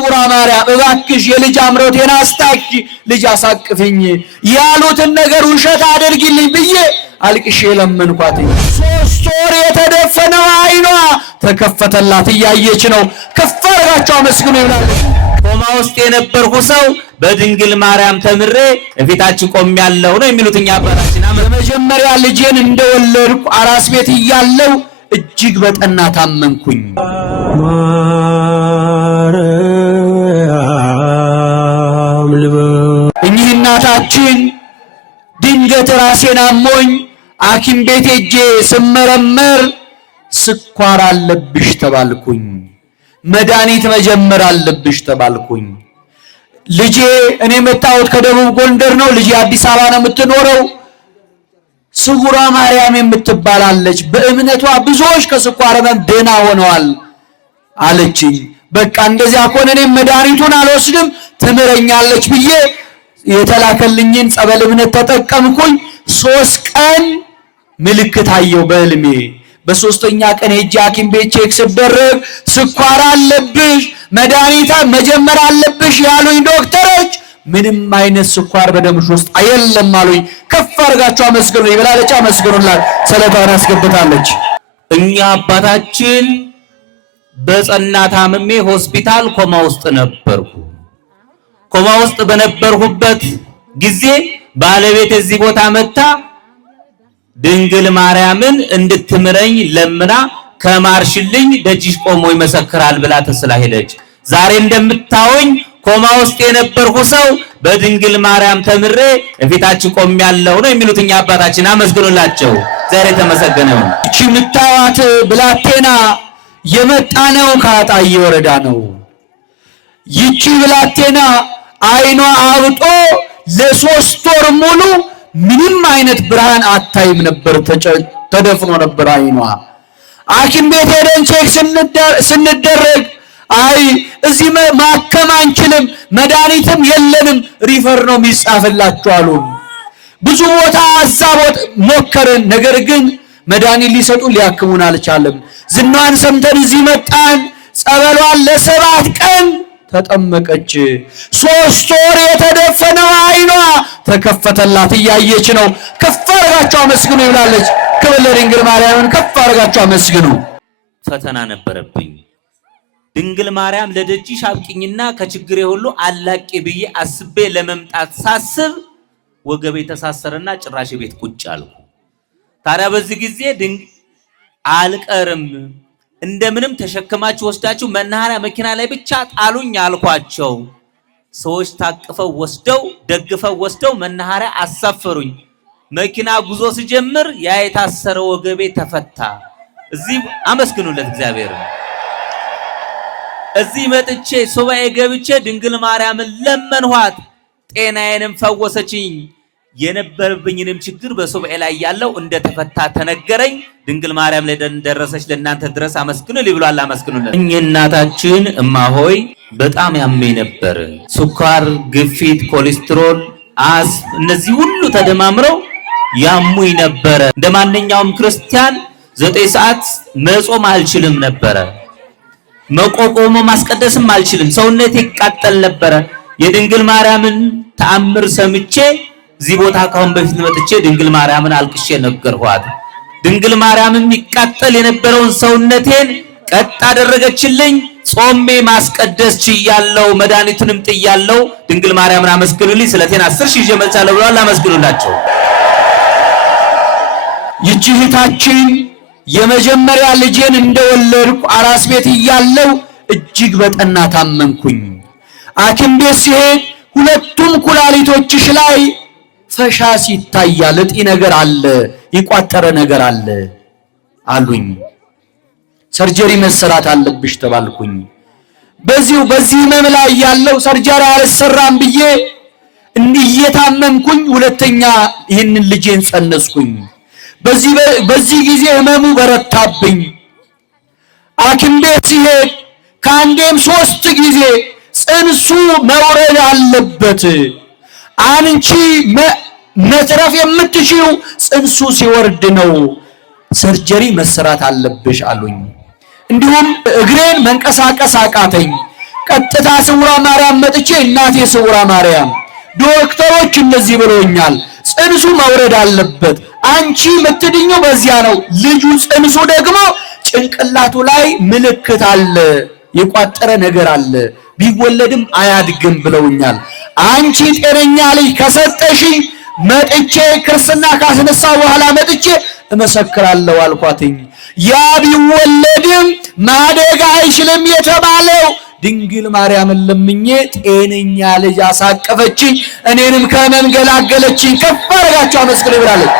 ስውራ ማርያም እባክሽ የልጅ አምሮቴን አስታኪ ልጅ አሳቅፍኝ ያሉትን ነገር ውሸት አድርጊልኝ ብዬ አልቅሼ ለመንኳት። 3 ወር የተደፈነው አይኗ ተከፈተላት እያየች ነው። ከፍ አድርጋችሁ አመስግኑ ይላል። ኮማ ውስጥ የነበርኩ ሰው በድንግል ማርያም ተምሬ እፊታችሁ ቆሜያለሁ ነው የሚሉት እኛ አባታችን። በመጀመሪያ ልጄን እንደወለድኩ አራስ ቤት እያለሁ እጅግ በጠና ታመምኩኝ። እኚህ እናታችን ድንገት ራሴን አሞኝ ሐኪም ቤት ሄጄ ስመረመር ስኳር አለብሽ ተባልኩኝ። መድኃኒት መጀመር አለብሽ ተባልኩኝ። ልጄ እኔ መጣሁት ከደቡብ ጎንደር ነው። ልጄ አዲስ አበባ ነው የምትኖረው። ስውሯ ማርያም የምትባላለች በእምነቷ ብዙዎች ከስኳር ህመም ደህና ሆነዋል አለችኝ። በቃ እንደዚያ ከሆነ እኔም መድኃኒቱን አልወስድም ትምረኛለች ብዬ የተላከልኝን ጸበል እምነት ተጠቀምኩኝ። 3 ቀን ምልክት አየሁ በህልሜ። በሶስተኛ ቀን ሄጄ ሐኪም ቤት ቼክ ስደረግ ስኳር አለብሽ መድኃኒት መጀመር አለብሽ ያሉኝ ዶክተሮች ምንም አይነት ስኳር በደምሽ ውስጥ አይደለም አሉኝ። ከፍ አድርጋችሁ አመስግኑ ይብላለች። አመስግኑላት። ሰለታን አስገብታለች። እኛ አባታችን በጸና ታምሜ ሆስፒታል ኮማ ውስጥ ነበርኩ። ኮማ ውስጥ በነበርኩበት ጊዜ ባለቤት እዚህ ቦታ መጣ ድንግል ማርያምን እንድትምረኝ ለምና ከማርሽልኝ ደጅሽ ቆሞ ይመሰክራል ብላ ተስላ ሄደች። ዛሬ እንደምታዩኝ ኮማ ውስጥ የነበርኩ ሰው በድንግል ማርያም ተምሬ እፊታችሁ ቆሜያለሁ ነው የሚሉት እኛ አባታችን። አመስግኑላቸው። ዛሬ ተመሰገነው። እቺ ምታዋት ብላቴና የመጣነው ከአጣዬ ወረዳ ነው። ይቺ ብላቴና አይኗ አብጦ ለ3 ወር ሙሉ ምንም አይነት ብርሃን አታይም ነበር። ተደፍኖ ነበር አይኗ። ሐኪም ቤት ሄደን ቼክ ስንደረግ አይ እዚህ ማከም አንችልም መድኃኒትም የለንም ሪፈር ነው የሚጻፍላችሁ አሉ። ብዙ ቦታ አዛቦት ሞከርን። ነገር ግን መድኃኒት ሊሰጡ ሊያክሙን አልቻለም። ዝናዋን ሰምተን እዚህ መጣን። ጸበሏን ለ7 ቀን ተጠመቀች። 3 ወር የተደፈነው አይኗ ተከፈተላት እያየች ነው። ከፍ አድርጋችሁ አመስግኑ ይብላለች። ክብር ለድንግል ማርያምን። ከፍ አድርጋችሁ አመስግኑ። ፈተና ነበረብኝ። ድንግል ማርያም ለደጅሽ አብቂኝና ከችግሬ ሁሉ አላቂ ብዬ አስቤ ለመምጣት ሳስብ ወገቤ ተሳሰረና ጭራሽ ቤት ቁጭ አልኩ። ታዲያ በዚህ ጊዜ አልቀርም እንደምንም ተሸክማችሁ ወስዳችሁ መናኸሪያ መኪና ላይ ብቻ ጣሉኝ አልኳቸው። ሰዎች ታቅፈው ወስደው ደግፈው ወስደው መናኸሪያ አሳፈሩኝ። መኪና ጉዞ ሲጀምር ያ የታሰረ ወገቤ ተፈታ። እዚህ አመስግኑለት እግዚአብሔር። እዚህ መጥቼ ሱባኤ ገብቼ ድንግል ማርያምን ለመንኋት፣ ጤናዬንም ፈወሰችኝ። የነበረብኝንም ችግር በሱባኤ ላይ ያለው እንደተፈታ ተነገረኝ። ድንግል ማርያም ላይ ደረሰች። ለእናንተ ድረስ አመስግኑ ይብሏል። አመስግኑለት። እናታችን እማሆይ በጣም ያመኝ ነበር። ስኳር፣ ግፊት፣ ኮሌስትሮል፣ አስም እነዚህ ሁሉ ተደማምረው ያሙኝ ነበረ። እንደማንኛውም ክርስቲያን 9 ሰዓት መጾም አልችልም ነበረ። መቆቆም ማስቀደስም አልችልም። ሰውነቴ ይቃጠል ነበረ። የድንግል ማርያምን ተአምር ሰምቼ እዚህ ቦታ ካሁን በፊት መጥቼ ድንግል ማርያምን አልቅሼ ነገርኋት። ድንግል ማርያምም ይቃጠል የነበረውን ሰውነቴን ቀጥ አደረገችልኝ። ጾሜ ማስቀደስ ችያለሁ፣ መድኃኒቱንም ጥያለሁ። ድንግል ማርያምን አመስግኑልኝ። ስለቴን 10 ሺህ ይዤ መጥቻለሁ ብለዋል። አመስግኑላቸው። ይህች እህታችን የመጀመሪያ ልጄን እንደወለድኩ አራስ ቤት እያለሁ እጅግ በጠና ታመምኩኝ። ሐኪም ቤት ሲሄድ ሁለቱም ኩላሊቶችሽ ላይ ፈሻስ ይታያል፣ እጢ ነገር አለ፣ ይቋጠረ ነገር አለ አሉኝ። ሰርጀሪ መሰራት አለብሽ ተባልኩኝ። በዚህ ህመም ላይ ያለው ሰርጀሪ አልሰራም ብዬ እየታመምኩኝ ሁለተኛ ይህንን ልጄን ጸነስኩኝ። በዚህ ጊዜ ህመሙ በረታብኝ። ሐኪም ቤት ሲሄድ ከአንዴም 3 ጊዜ ጽንሱ መውረድ አለበት፣ አንቺ መትረፍ የምትችይው ጽንሱ ሲወርድ ነው፣ ሰርጀሪ መሰራት አለብሽ አሉኝ። እንዲሁም እግሬን መንቀሳቀስ አቃተኝ። ቀጥታ ስውራ ማርያም መጥቼ እናቴ ስውራ ማርያም ዶክተሮች እንደዚህ ብለውኛል፣ ጽንሱ መውረድ አለበት፣ አንቺ የምትድኘው በዚያ ነው። ልጁ ጽንሱ ደግሞ ጭንቅላቱ ላይ ምልክት አለ፣ የቋጠረ ነገር አለ፣ ቢወለድም አያድግም ብለውኛል። አንቺ ጤነኛ ልጅ ከሰጠሽኝ መጥቼ ክርስትና ካስነሳው በኋላ መጥቼ እመሰክራለሁ አልኳትኝ። ያ ቢወለድም ማደግ አይችልም የተባለው ድንግል ማርያምን ለምኜ ጤነኛ ልጅ አሳቀፈችኝ፣ እኔንም ከመን ገላገለችኝ። ከፍ አድርጋችሁ አመስግኑ ብላለች።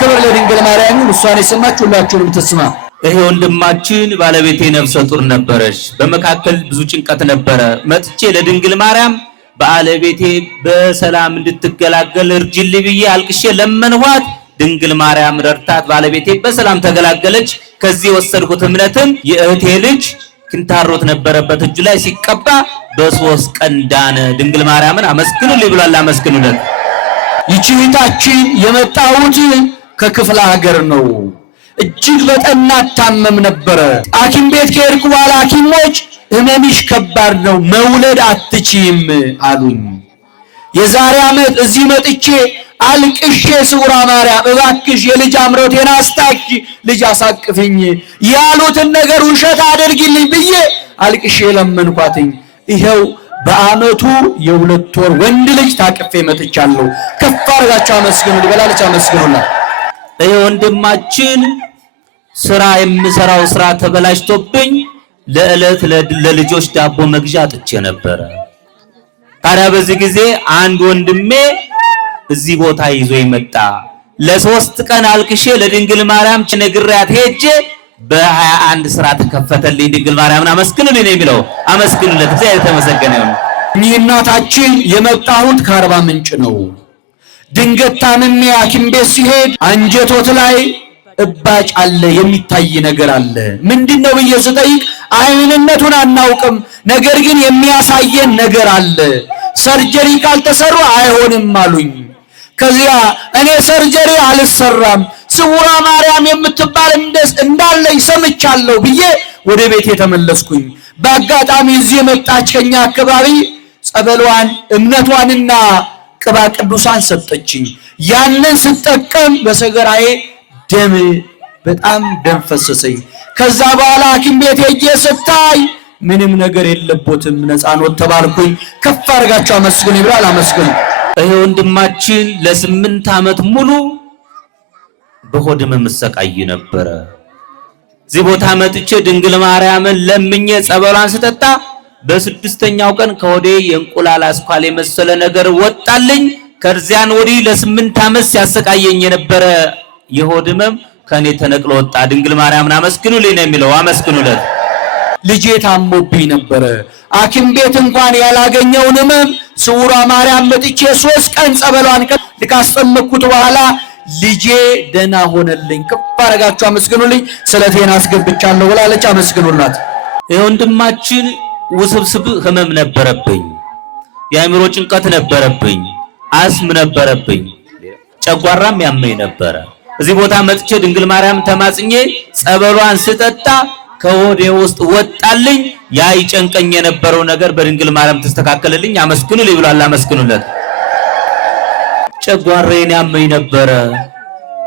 ክብር ለድንግል ማርያም። እሷን የሰማችሁ ሁላችሁንም ትስማ። ይሄ ወንድማችን ባለቤቴ ነፍሰ ጡር ነበረች። በመካከል ብዙ ጭንቀት ነበረ። መጥቼ ለድንግል ማርያም ባለቤቴ በሰላም እንድትገላገል እርጅልኝ ብዬ አልቅሼ ለመንኋት። ድንግል ማርያም ረድታት ባለቤቴ በሰላም ተገላገለች። ከዚህ ወሰድኩት እምነትም የእህቴ ልጅ ክንታሮት ነበረበት እጁ ላይ ሲቀባ በ3 ቀን ዳነ። ድንግል ማርያምን አመስግኑልኝ ብሏል። አመስግኑለት። ይህች እህታችን የመጣሁት ከክፍለ ሀገር ነው። እጅግ በጠና ታመም ነበረ። ሐኪም ቤት ከሄድኩ በኋላ ሐኪሞች ህመምሽ ከባድ ነው፣ መውለድ አትችይም አሉኝ። የዛሬ ዓመት እዚህ መጥቼ አልቅሼ ስውራ ማርያም እባክሽ የልጅ አምሮቴን አስታኪ፣ ልጅ አሳቅፍኝ፣ ያሉትን ነገር ውሸት አድርጊልኝ ብዬ አልቅሼ ለመንኳትኝ። ይሄው በአመቱ የ2 ወር ወንድ ልጅ ታቅፌ መጥቻለሁ። ከፍ አድርጋችሁ አመስግኑ ልበላለች። አመስግኑላት። ይሄ ወንድማችን ስራ የምሰራው ስራ ተበላሽቶብኝ ለዕለት ለልጆች ዳቦ መግዣ አጥቼ ነበረ። ታዲያ በዚህ ጊዜ አንድ ወንድሜ እዚህ ቦታ ይዞ ይመጣ። ለ3 ቀን አልቅሼ ለድንግል ማርያም ነግሬያት ሄጄ በ21 ስራ ተከፈተልኝ። ድንግል ማርያምን አመስግኑልኝ ነው የሚለው። አመስግኑለት። እግዚአብሔር የተመሰገነ ይሁን። እኚህ እናታችን የመጣሁት ከአርባ ምንጭ ነው። ድንገት ታምሜ ሐኪም ቤት ሲሄድ አንጀቶት ላይ እባጭ አለ፣ የሚታይ ነገር አለ። ምንድነው ብዬ ስጠይቅ አይንነቱን አናውቅም፣ ነገር ግን የሚያሳየን ነገር አለ፣ ሰርጀሪ ካልተሰሩ አይሆንም አሉኝ። ከዚያ እኔ ሰርጀሪ አልሰራም፣ ስውራ ማርያም የምትባል እንዳለኝ ሰምቻለሁ ብዬ ወደ ቤት የተመለስኩኝ። በአጋጣሚ እዚህ መጣች ከኛ አካባቢ ጸበሏን እምነቷንና ቅባ ቅዱሳን ሰጠችኝ። ያንን ስጠቀም በሰገራዬ በጣም ደም ፈሰሰኝ። ከዛ በኋላ ሐኪም ቤት ሄጄ ስታይ ምንም ነገር የለቦትም፣ ነፃ ነው ተባልኩኝ። ከፍ አድርጋችሁ አመስግኑ ይብራል። አመስግኑ። ይሄ ወንድማችን ለ8 ዓመት ሙሉ በሆድ ህመም መሰቃይ ነበረ። እዚህ ቦታ መጥቼ ድንግል ማርያምን ለምኜ ጸበሏን ስጠጣ በ6ኛው ቀን ከሆዴ የእንቁላል አስኳል የመሰለ ነገር ወጣልኝ። ከዚያን ወዲህ ለ8 ዓመት ሲያሰቃየኝ የነበረ የሆድ ህመም ከኔ ተነቅሎ ወጣ። ድንግል ማርያምን አመስግኑልኝ ነው የሚለው። አመስግኑለት። ልጄ ታሞብኝ ነበረ። ሐኪም ቤት እንኳን ያላገኘውን ህመም ስውራ ማርያም መጥቼ 3 ቀን ጸበሏን ካስጠመቅኩት በኋላ ልጄ ደህና ሆነልኝ። ከፍ አድርጋችሁ አመስግኑልኝ። ስለቴን አስገብቻለሁ ብላለች። አመስግኑላት። የወንድማችን ውስብስብ ህመም ነበረብኝ። የአእምሮ ጭንቀት ነበረብኝ። አስም ነበረብኝ። ጨጓራም ያመኝ ነበረ። እዚህ ቦታ መጥቼ ድንግል ማርያም ተማጽኜ ጸበሏን ስጠጣ ከሆዴ ውስጥ ወጣልኝ። ያ ይጨንቀኝ የነበረው ነገር በድንግል ማርያም ተስተካከለልኝ። አመስግኑልኝ ብሏል። አመስግኑለት። ጨጓራዬን ያመኝ ነበረ።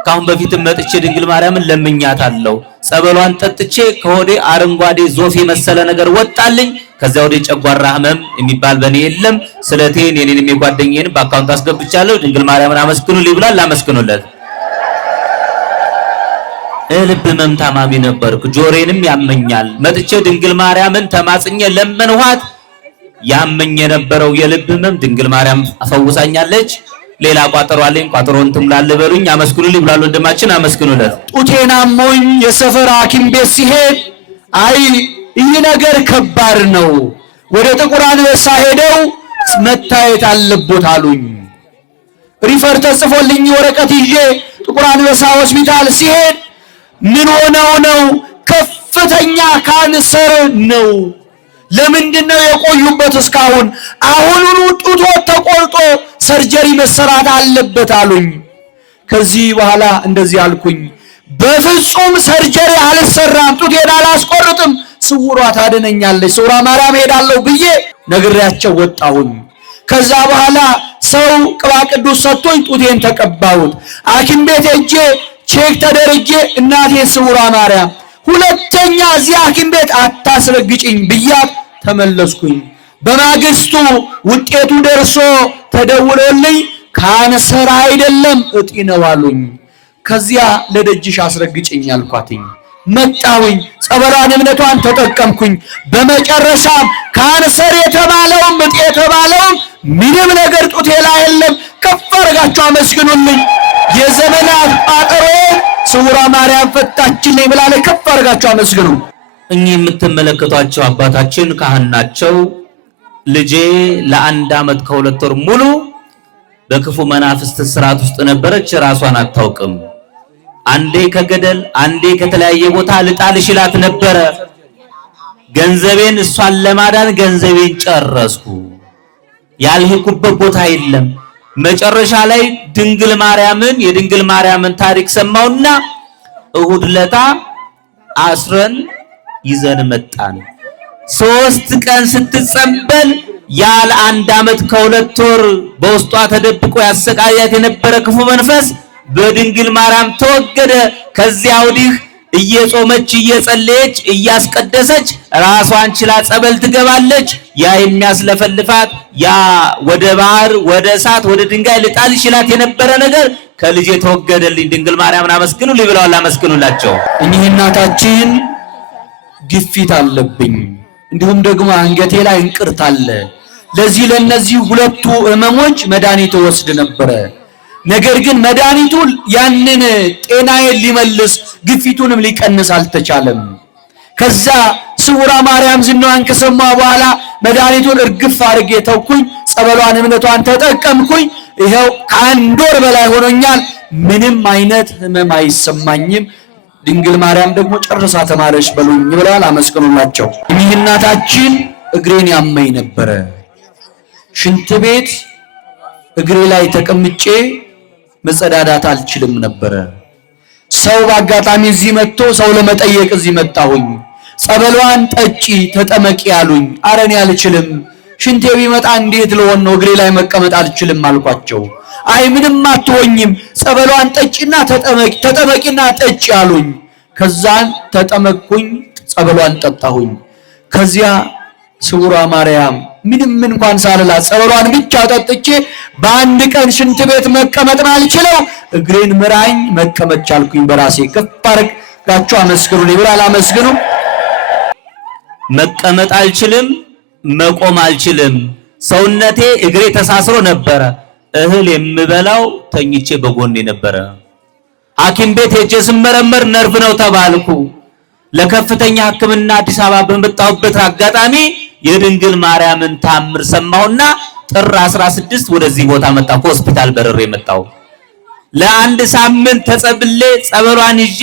ካሁን በፊትም መጥቼ ድንግል ማርያምን ለምኛታለሁ። ጸበሏን ጠጥቼ ከሆዴ አረንጓዴ ዞፍ የመሰለ ነገር ወጣልኝ። ከዚያ ወደ ጨጓራ ህመም የሚባል በኔ የለም። ስለቴን የኔንም የጓደኛዬን በአካውንት አስገብቻለሁ። ድንግል ማርያምን አመስግኑልኝ ብሏል። አመስግኑለት። ልብ ህመም ታማሚ ነበርኩ። ጆሮዬንም ያመኛል። መጥቼ ድንግል ማርያምን ተማጽኜ ለመንኋት። ያመኝ የነበረው የልብ ህመም ድንግል ማርያም አፈውሳኛለች። ሌላ ቋጠሮ አለኝ፣ ቋጠሮን ትሙላልኝ በሉኝ። አመስግኑልኝ ብሏል ወንድማችን። አመስግኑለት። ጡቴን አሞኝ የሰፈር ሐኪም ቤት ሲሄድ አይ ይህ ነገር ከባድ ነው፣ ወደ ጥቁር አንበሳ ሄደው መታየት አለቦት አሉኝ። ሪፈር ተጽፎልኝ ወረቀት ይዤ ጥቁር አንበሳ ሆስፒታል ሲሄድ ምን ሆነው ነው? ከፍተኛ ካንሰር ነው። ለምንድነው የቆዩበት እስካሁን? አሁኑኑ ጡቶ ተቆርጦ ሰርጀሪ መሰራት አለበት አሉኝ። ከዚህ በኋላ እንደዚህ አልኩኝ፣ በፍጹም ሰርጀሪ አልሰራም፣ ጡቴን አላስቆርጥም፣ ስውሯ ታድነኛለች፣ ስውሯ ማርያም ሄዳለሁ ብዬ ነግሬያቸው ወጣሁኝ። ከዛ በኋላ ሰው ቅባ ቅዱስ ሰጥቶኝ ጡቴን ተቀባሁት። ሐኪም ቤት ሄጄ ቼክ ተደርጌ እናቴ ስውሯ ማርያም ሁለተኛ እዚህ ሐኪም ቤት አታስረግጭኝ ብያት ተመለስኩኝ። በማግስቱ ውጤቱ ደርሶ ተደውሎልኝ ካንሰር አይደለም እጢ ነው አሉኝ። ከዚያ ለደጅሽ አስረግጭኝ አልኳትኝ። መጣሁኝ፣ ጸበሏን እምነቷን ተጠቀምኩኝ። በመጨረሻም ካንሰር የተባለውም እጢ የተባለውም ምንም ነገር ጡቴ ላይ የለም። ከፍ አድርጋችሁ አመስግኑልኝ። የዘመናት ቋጠሮ ስውሯ ማርያም ፈታችልኝ ብላለች። ከፍ አድርጋችሁ አመስግኑ። እኚህ የምትመለከቷቸው አባታችን ካህን ናቸው። ልጄ ለ1 ዓመት ከ2 ወር ሙሉ በክፉ መናፍስት ስርዓት ውስጥ ነበረች። ራሷን አታውቅም። አንዴ ከገደል አንዴ ከተለያየ ቦታ ልጣልሽ ይላት ነበረ። ገንዘቤን እሷን ለማዳን ገንዘቤን ጨረስኩ። ያልሄድኩበት ቦታ የለም። መጨረሻ ላይ ድንግል ማርያምን የድንግል ማርያምን ታሪክ ሰማውና እሁድ ለታ አስረን ይዘን መጣን። 3 ቀን ስትጸበል ያለ 1 ዓመት ከ2 ወር በውስጧ ተደብቆ ያሰቃያት የነበረ ክፉ መንፈስ በድንግል ማርያም ተወገደ። ከዚያ ወዲህ እየጾመች እየጸለየች እያስቀደሰች ራሷን ችላ ጸበል ትገባለች። ያ የሚያስለፈልፋት ያ ወደ ባህር ወደ እሳት ወደ ድንጋይ ልጣል ይችላት የነበረ ነገር ከልጄ ተወገደልኝ። ድንግል ማርያምን አመስግኑልኝ ብለዋል። አመስግኑላቸው። እኚህ እናታችን ግፊት አለብኝ፣ እንዲሁም ደግሞ አንገቴ ላይ እንቅርት አለ። ለነዚህ ሁለቱ ህመሞች መድኃኒት ወስድ ነበረ። ነገር ግን መድኃኒቱ ያንን ጤናዬን ሊመልስ ግፊቱንም ሊቀንስ አልተቻለም። ከዛ ስውሯ ማርያም ዝናዋን ከሰማሁ በኋላ መድኃኒቱን እርግፍ አድርጌ ተውኩኝ። ጸበሏን እምነቷን ተጠቀምኩኝ። ይኸው ከ1 ወር በላይ ሆኖኛል። ምንም አይነት ህመም አይሰማኝም። ድንግል ማርያም ደግሞ ጨርሳ ተማረሽ በሉኝ ብለዋል። አመስግኑላቸው። እኚህ እናታችን እግሬን ያመኝ ነበረ። ሽንት ቤት እግሬ ላይ ተቀምጬ መጸዳዳት አልችልም ነበረ። ሰው በአጋጣሚ እዚህ መጥቶ ሰው ለመጠየቅ እዚህ መጣሁኝ። ጸበሏን ጠጪ ተጠመቂ ያሉኝ። ኧረ እኔ አልችልም፣ ሽንቴ ቢመጣ እንዴት ልሆን ነው? እግሬ ላይ መቀመጥ አልችልም አልኳቸው። አይ ምንም አትሆኝም፣ ጸበሏን ጠጪና ተጠመቂና ጠጪ አሉኝ። ከዛን ተጠመቅኩኝ፣ ጸበሏን ጠጣሁኝ። ከዚያ ስውሯ ማርያም ምንም እንኳን ሳልላት ጸበሏን ብቻ ጠጥቼ በ1 ቀን ሽንት ቤት መቀመጥ አልችለው እግሬን ምራኝ መቀመጥ ቻልኩኝ በራሴ። ከፍ አድርጋችሁ አመስግኑልኝ ብላል። አመስግኑ። መቀመጥ አልችልም፣ መቆም አልችልም። ሰውነቴ እግሬ ተሳስሮ ነበረ። እህል የምበላው ተኝቼ በጎኔ ነበረ። ሐኪም ቤት ሄጄ ስመረመር ነርቭ ነው ተባልኩ። ለከፍተኛ ሕክምና አዲስ አበባ በመጣሁበት አጋጣሚ የድንግል ማርያምን ታምር ሰማሁና ጥር 16 ወደዚህ ቦታ መጣሁ። ከሆስፒታል በረሬ መጣሁ። ለ1 ሳምንት ተጸብሌ ጸበሏን ይዤ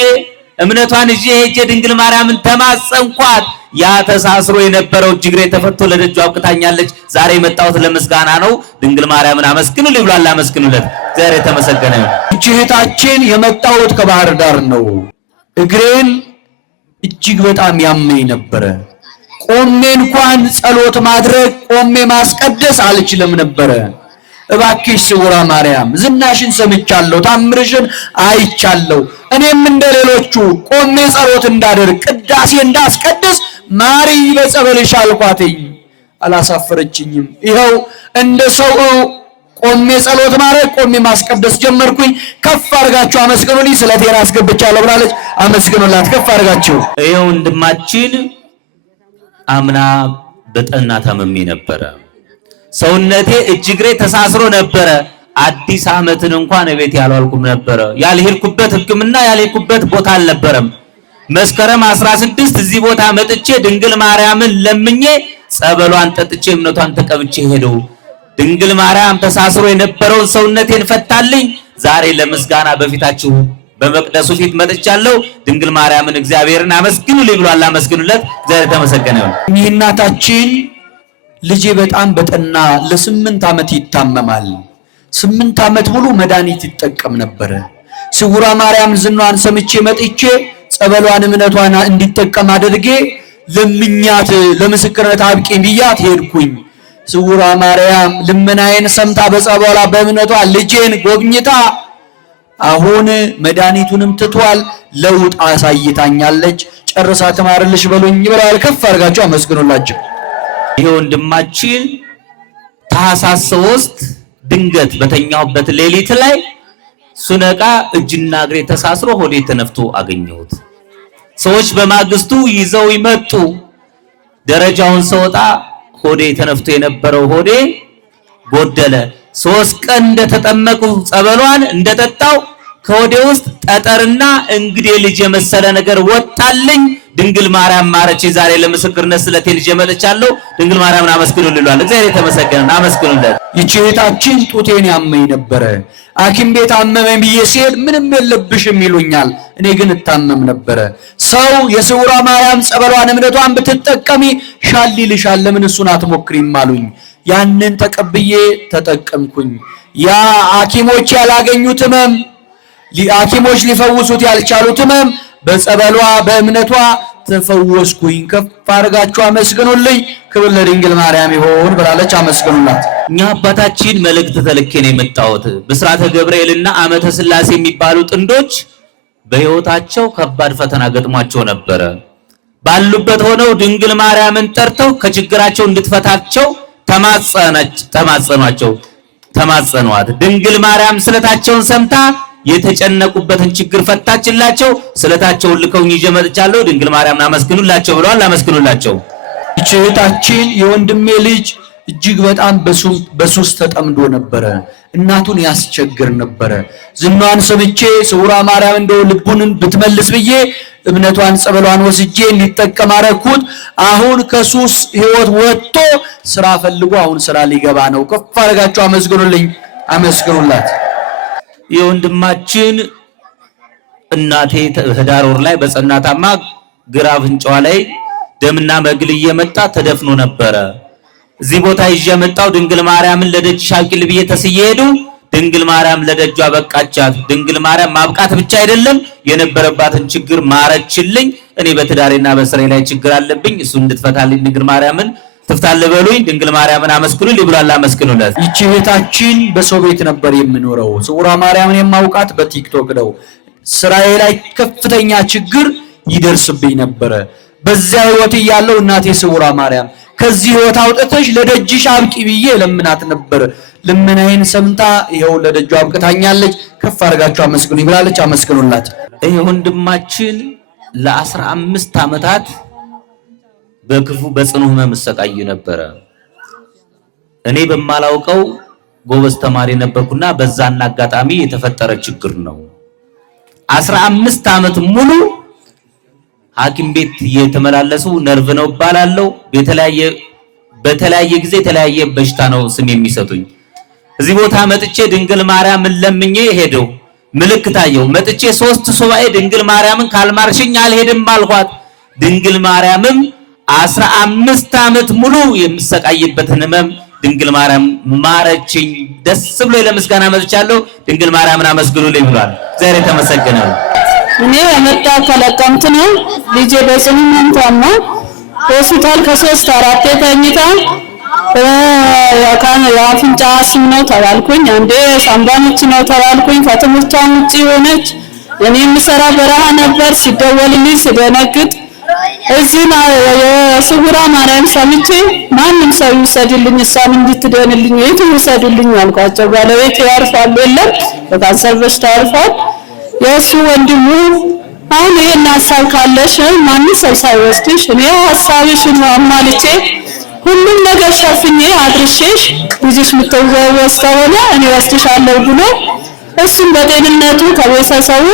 እምነቷን ይዤ ሄጄ ድንግል ማርያምን ተማጸንኳት። ያ ተሳስሮ የነበረው እግሬ ተፈቶ ለደጇ አብቅታኛለች። ዛሬ የመጣሁት ለምስጋና ነው። ድንግል ማርያምን አመስግኑልኝ ብሏል። አመስግኑለት። ዛሬ ተመሰገነ። እህታችን የመጣሁት ከባህር ዳር ነው። እግሬን እጅግ በጣም ያመኝ ነበረ። ቆሜ እንኳን ጸሎት ማድረግ ቆሜ ማስቀደስ አልችልም ነበረ። እባክሽ ስውሯ ማርያም ዝናሽን ሰምቻለሁ፣ ታምርሽን አይቻለሁ። እኔም እንደሌሎቹ ቆሜ ጸሎት እንዳደርግ ቅዳሴ እንዳስቀድስ ማሪ በጸበልሽ አልኳትኝ። አላሳፈረችኝም። ይኸው እንደ ሰው ቆሜ ጸሎት ማድረግ ቆሜ ማስቀደስ ጀመርኩኝ። ከፍ አድርጋችሁ አመስግኑልኝ። ስለቴን አስገብቻለሁ ብላለች። አመስግኑላት ከፍ አድርጋችሁ። ይኸው ወንድማችን አምና በጠና ታመሜ ነበረ። ሰውነቴ እግሬ ተሳስሮ ነበረ። አዲስ ዓመትን እንኳን ቤት ያልዋልኩም ነበረ። ያልሄድኩበት ሕክምና ያልሄድኩበት ቦታ አልነበረም። መስከረም 16 እዚህ ቦታ መጥቼ ድንግል ማርያምን ለምኜ ጸበሏን ጠጥቼ እምነቷን ተቀብቼ ሄደው ድንግል ማርያም ተሳስሮ የነበረውን ሰውነቴን ፈታልኝ። ዛሬ ለምስጋና በፊታችሁ በመቅደሱ ፊት መጥቻለሁ። ድንግል ማርያምን እግዚአብሔርን አመስግኑልኝ ብሏል። አመስግኑለት። እግዚአብሔር ተመሰገነ ይሁን። ይህ እናታችን ልጄ በጣም በጠና ለ8 ዓመት ይታመማል። 8 ዓመት ሙሉ መድኃኒት ይጠቀም ነበረ። ስውሯ ማርያም ዝናዋን ሰምቼ መጥቼ ጸበሏን እምነቷን እንዲጠቀም አድርጌ ለምኛት ለምስክርነት አብቂኝ ብያት ሄድኩኝ። ስውሯ ማርያም ልመናዬን ሰምታ በጸበሏ በእምነቷ ልጄን ጎብኝታ አሁን መድኃኒቱንም ትቷል፣ ለውጥ አሳይታኛለች። ጨርሳ ትማርልሽ በሉኝ ብለዋል። ከፍ አድርጋችሁ አመስግኑላችሁ። ይሄ ወንድማችን ታኅሳስ 3 ድንገት በተኛውበት ሌሊት ላይ ሱነቃ እጅና እግሬ ተሳስሮ ሆዴ ተነፍቶ አገኘሁት። ሰዎች በማግስቱ ይዘው ይመጡ። ደረጃውን ሰወጣ ሆዴ ተነፍቶ የነበረው ሆዴ ጎደለ። 3 ቀን እንደተጠመቁ ጸበሏን እንደጠጣው ከሆዴ ውስጥ ጠጠርና እንግዴ ልጅ የመሰለ ነገር ወጣልኝ። ድንግል ማርያም ማረች። ዛሬ ለምስክርነት ስለቴ ልጅ መጥቻለሁ። ድንግል ማርያምን አመስግኑልሏል። እግዚአብሔር የተመሰገነ አመስግኑለት። ይህች እህታችን ጡቴን ያመኝ ነበረ። ሐኪም ቤት አመመኝ ብዬ ሲሄድ ምንም የለብሽም ይሉኛል። እኔ ግን እታመም ነበረ። ሰው የስውሯ ማርያም ጸበሏን እምነቷን ብትጠቀሚ ሻል ይልሻል፣ ለምን እሱን አትሞክሪም አሉኝ። ያንን ተቀብዬ ተጠቀምኩኝ። ያ ሐኪሞች ያላገኙት ህመም፣ ሐኪሞች ሊፈውሱት ያልቻሉት ህመም በጸበሏ በእምነቷ ተፈወስኩኝ። ከፍ አድርጋችሁ አመስግኑልኝ። ክብር ለድንግል ማርያም ይሁን ብላለች። አመስግኑላት። እኛ አባታችን መልእክት ተልኬ ነው የመጣሁት። ብስራተ ገብርኤልና አመተ ሥላሴ የሚባሉ ጥንዶች በሕይወታቸው ከባድ ፈተና ገጥሟቸው ነበረ። ባሉበት ሆነው ድንግል ማርያምን ጠርተው ከችግራቸው እንድትፈታቸው ተማጸኗት። ድንግል ማርያም ስለታቸውን ሰምታ የተጨነቁበትን ችግር ፈታችላቸው። ስለታቸውን ልከውኝ ይዤ መጥቻለሁ። ድንግል ማርያምን አመስግኑላቸው ብለዋል። አመስግኑላቸው። ይህች እህታችን የወንድሜ ልጅ እጅግ በጣም በሱስ ተጠምዶ ነበረ። እናቱን ያስቸግር ነበረ። ዝናዋን ሰምቼ ስውሯ ማርያም እንደው ልቡን ብትመልስ ብዬ እምነቷን ጸበሏን ወስጄ እንዲጠቀም አደረኩት። አሁን ከሱስ ህይወት ወጥቶ ስራ ፈልጎ አሁን ስራ ሊገባ ነው። ከፍ አድርጋችሁ አመስግኑልኝ። አመስግኑላት። የወንድማችን እናቴ ህዳር ወር ላይ በጸናታማ ግራ አፍንጫዋ ላይ ደምና መግል እየመጣ ተደፍኖ ነበረ። እዚህ ቦታ ይዤ መጣው። ድንግል ማርያምን ለደጅ ሻቂል ብዬ ተስዬ ሄዱ። ድንግል ማርያም ለደጇ በቃቻት። ድንግል ማርያም ማብቃት ብቻ አይደለም የነበረባትን ችግር ማረችልኝ። እኔ በትዳሬና በስራዬ ላይ ችግር አለብኝ፣ እሱ እንድትፈታልኝ ድንግል ማርያምን ትፍታል በሉኝ። ድንግል ማርያምን አመስግኑልኝ ብሏል። አመስግኑለት። ይህች እህታችን በሰው ቤት ነበር የምኖረው። ስውሯ ማርያምን የማውቃት በቲክቶክ ነው። ስራዬ ላይ ከፍተኛ ችግር ይደርስብኝ ነበረ። በዚያ ህይወት እያለው እናቴ ስውሯ ማርያም ከዚህ ህይወት አውጥተሽ ለደጅሽ አብቂ ብዬ ለምናት ነበር። ልመናዬን ሰምታ ይኸው ለደጇ አብቅታኛለች። ከፍ አድርጋችሁ አመስግኑኝ ብላለች። አመስግኑላት። ይሄ ወንድማችን ለ15 ዓመታት በክፉ በጽኑ ህመም ሰቃይ ነበረ። እኔ በማላውቀው ጎበዝ ተማሪ ነበርኩና በዛና አጋጣሚ የተፈጠረ ችግር ነው። 15 ዓመት ሙሉ ሐኪም ቤት የተመላለሱ ነርቭ ነው ባላለው በተለያየ ጊዜ የተለያየ በሽታ ነው ስም የሚሰጡኝ። እዚህ ቦታ መጥቼ ድንግል ማርያምን ለምኜ ሄደው ምልክት አየሁ። መጥቼ 3 ሱባኤ ድንግል ማርያምን ካልማርሽኝ አልሄድም አልኳት። ድንግል ማርያምም 15 ዓመት ሙሉ የምሰቃይበትን ህመም ድንግል ማርያም ማረችኝ። ደስ ብሎ ለምስጋና መጥቻለሁ። ድንግል ማርያምን አመስግኑልኝ ብሏል። እግዚአብሔር የተመሰገነ ነው። እኔ የመጣው ከለቀምት ነው። ልጄ በጽኑ ህመም ታማ ሆስፒታል ከ3-4 ተኝታ የአፍንጫ አስም ነው ተባልኩኝ። አንዴ ሳምባ ምች ነው ተባልኩኝ። ከትምህርቷ ውጪ ሆነች። እኔ የምሰራ በረሃ ነበር። ሲደወልልኝ ስደነግጥ እዚህ የስውሯ ማርያም ሰምቼ ማንም ሰው ይውሰድልኝ እሷን እንድትደንልኝ የት ይውሰዱልኝ አልኳቸው። ባለቤት ያርፋል የለም በካንሰር በሽታ ያርፋል። የእሱ ወንድሙ አሁን ይሄን ሀሳብ ካለሽ ማንም ሰው ሳይወስድሽ እኔ ሀሳብሽን አሟልቼ ሁሉም ነገር ሸፍኜ አድርሼሽ ልጅሽ ምትወወስ ከሆነ እኔ ወስድሻለሁ ብሎ እሱም በጤንነቱ ከቤተሰቡ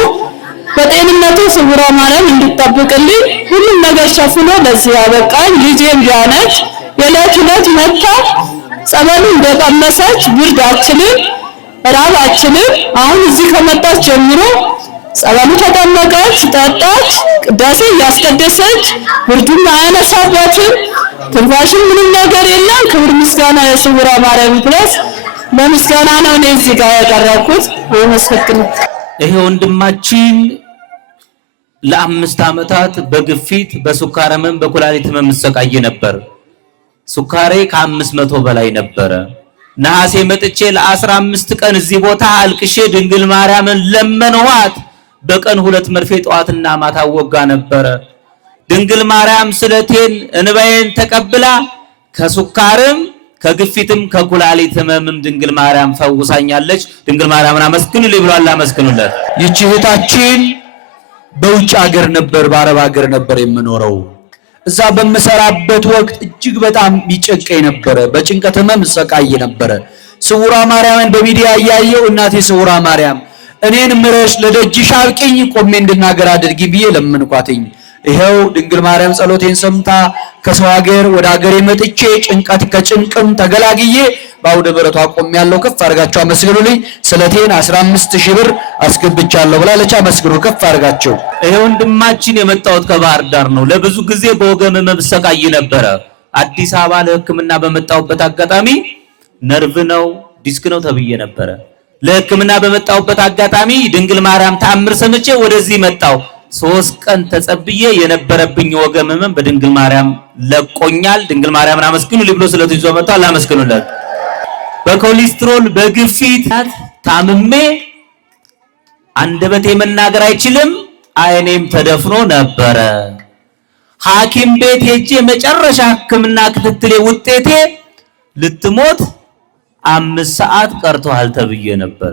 በጤንነቱ ስውሯ ማርያም እንድትጠብቅልኝ ሁሉም ነገር ሸፍኖ ለዚህ ያበቃኝ። ልጄም ጃነች የዕለት ዕለት መታ ጸበሉ እንደቀመሰች ብርድ አችልም ራብ አችልም። አሁን እዚህ ከመጣች ጀምሮ ጸበሉ ተጠመቀች፣ ጠጣች፣ ቅዳሴ እያስቀደሰች ብርዱን አያነሳባትም። ትንፋሽም ምንም ነገር የለም። ክብር ምስጋና የስውሯ ማርያም ድረስ ለምስጋና ነው እኔ እዚህ ጋር ያቀረብኩት። አመሰግናለሁ። ይሄ ወንድማችን ለ5 ዓመታት በግፊት በስኳር ህመም በኩላሊት ህመም ሰቃይ ነበር። ሱካሬ ከ500 በላይ ነበረ። ነሐሴ መጥቼ ለ15 ቀን እዚህ ቦታ አልቅሼ ድንግል ማርያምን ለመንኋት። በቀን 2 መርፌ ጠዋትና ማታ ወጋ ነበረ። ድንግል ማርያም ስለቴን እንባዬን ተቀብላ ከሱካርም ከግፊትም ከኩላሊት ህመምም ድንግል ማርያም ፈውሳኛለች። ድንግል ማርያምን አመስግኑልኝ ብሏል። አመስግኑለት። ይህች እህታችን በውጭ ሀገር ነበር፣ በአረብ ሀገር ነበር የምኖረው። እዛ በምሰራበት ወቅት እጅግ በጣም ይጨቀኝ ነበረ። በጭንቀት ህመም ሰቃይ ነበረ። ስውሯ ማርያምን በሚዲያ እያየው እናቴ ስውሯ ማርያም እኔን ምረሽ ለደጅሽ አብቂኝ ቆሜ እንድናገር አድርጊ ብዬ ለምንኳትኝ። ይሄው ድንግል ማርያም ጸሎቴን ሰምታ ከሰው ሀገር ወደ ሀገሬ መጥቼ ጭንቀት ከጭንቅም ተገላግዬ በአውደ ምሕረቷ ቆሜያለሁ። ከፍ አድርጋቸው አመስግኑልኝ። ስለቴን 15000 ብር አስገብቻለሁ ብላለች። አመስግኑ፣ ከፍ አድርጋቸው። ይሄ ወንድማችን የመጣሁት ከባህር ዳር ነው። ለብዙ ጊዜ በወገን ህመም ሰቃይ ነበረ። አዲስ አበባ ለሕክምና በመጣሁበት አጋጣሚ ነርቭ ነው ዲስክ ነው ተብዬ ነበረ። ለሕክምና በመጣሁበት አጋጣሚ ድንግል ማርያም ተአምር ሰምቼ ወደዚህ መጣሁ። 3 ቀን ተጸብዬ የነበረብኝ ወገን ህመም በድንግል ማርያም ለቆኛል። ድንግል ማርያምን አመስግኑልኝ ብሎ ስለቱ ይዞ መጥቷል። አመስግኑለት። በኮሌስትሮል በግፊት ታምሜ አንደበቴ መናገር አይችልም፣ አይኔም ተደፍኖ ነበረ። ሐኪም ቤት ሄጄ መጨረሻ ሕክምና ክትትሌ ውጤቴ ልትሞት 5 ሰዓት ቀርቷል ተብዬ ነበረ።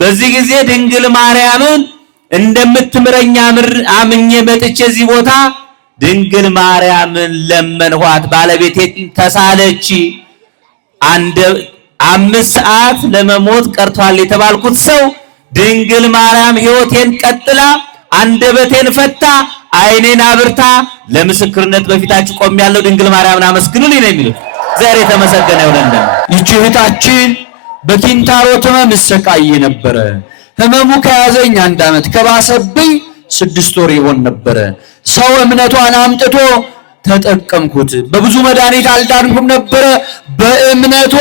በዚህ ጊዜ ድንግል ማርያምን እንደምትምረኛ አምኜ መጥቼ እዚህ ቦታ ድንግል ማርያምን ለመንኋት። ባለቤቴ ተሳለች። 5 ሰዓት ለመሞት ቀርቷል የተባልኩት ሰው ድንግል ማርያም ሕይወቴን ቀጥላ አንደበቴን ፈታ አይኔን አብርታ ለምስክርነት በፊታችሁ ቆሜያለሁ። ድንግል ማርያምን አመስግኑልኝ ነው የሚሉት። ዛሬ ተመሰገነ ይሁንልን። ይህች እህታችን በኪንታሮት ህመም እሰቃይ ነበረ። ህመሙ ከያዘኝ 1 ዓመት ከባሰብኝ 6 ወር ይሆን ነበረ። ሰው እምነቷን አምጥቶ ተጠቀምኩት። በብዙ መድኃኒት አልዳንኩም ነበረ። በእምነቷ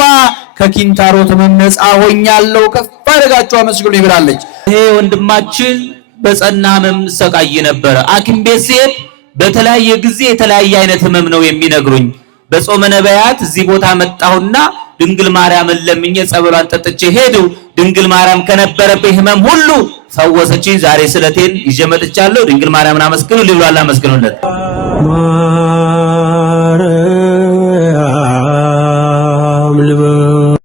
ከኪንታሮት ህመም ነፃ ሆኛለሁ። ከፍ አድርጋችሁ አመስግኑ ይብላለች። ይሄ ወንድማችን በጸና ህመም ሰቃይ ነበረ። ሐኪም ቤት ሲሄድ በተለያየ ጊዜ የተለያየ አይነት ህመም ነው የሚነግሩኝ። በጾመ ነቢያት እዚህ ቦታ መጣሁና ድንግል ማርያምን ለምኜ ጸበሏን ጠጥቼ ሄዱ። ድንግል ማርያም ከነበረብኝ ህመም ሁሉ ፈወሰችኝ። ዛሬ ስለቴን ይዤ መጥቻለሁ። ድንግል ማርያምን አመስግኑ ልብሏል። አመስግኑለት።